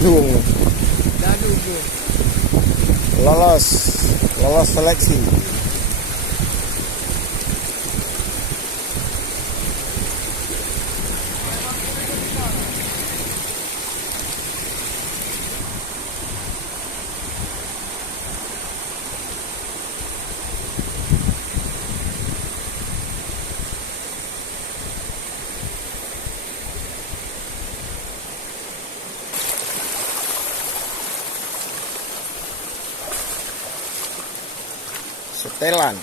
Dung. Dah dulu. Lolos seleksi. Setelan.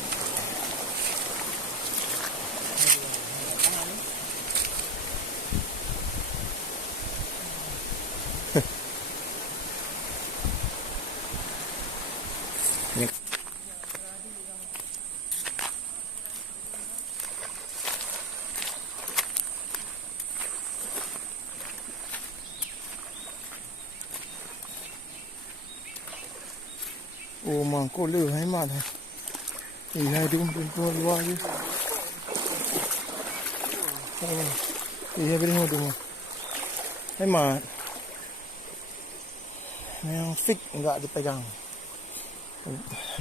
Oh, mangkuk le hemat. Iya, dia pun luar je. Oh, iya beri tu mah. Hemat. Yang fix enggak dipegang.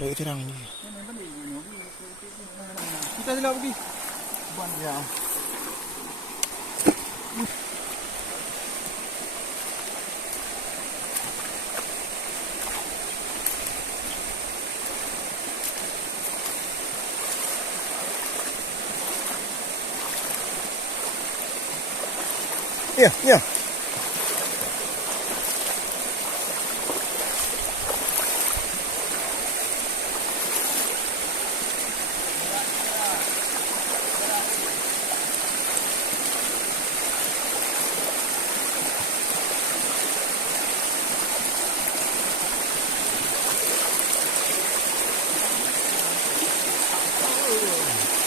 Rek terang ni. Kita dah pergi. Buat dia. Ya, ya.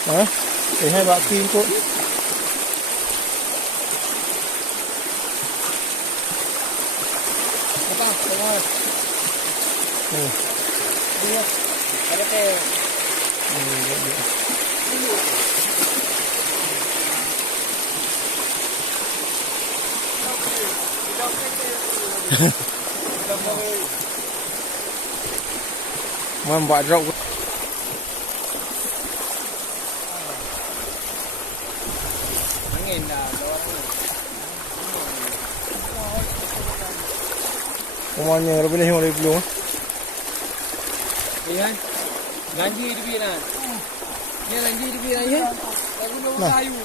Hả? Thì hai bạn kim cũng Tengok. Dia ada ke? Mau buat drop. Angin dah, orang. Semuanya lebih ni boleh belum? Iya. Ganji di biran. Ni ganji di biran ya. Lagu nombor kayu.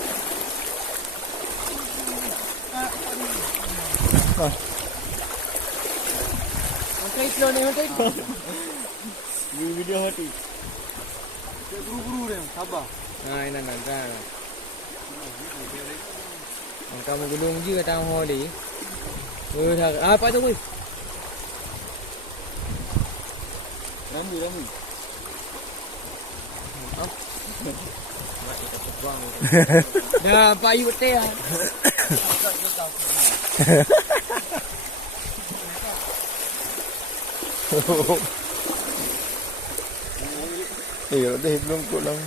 Okey, slow ni okey. Video hati. Guru-guru dia, sabar. Nah, ini nanti. Kamu gedung je tahu holi. Apa tu weh? Rambi. Dah payu teh. Iya, dah belum kok lang.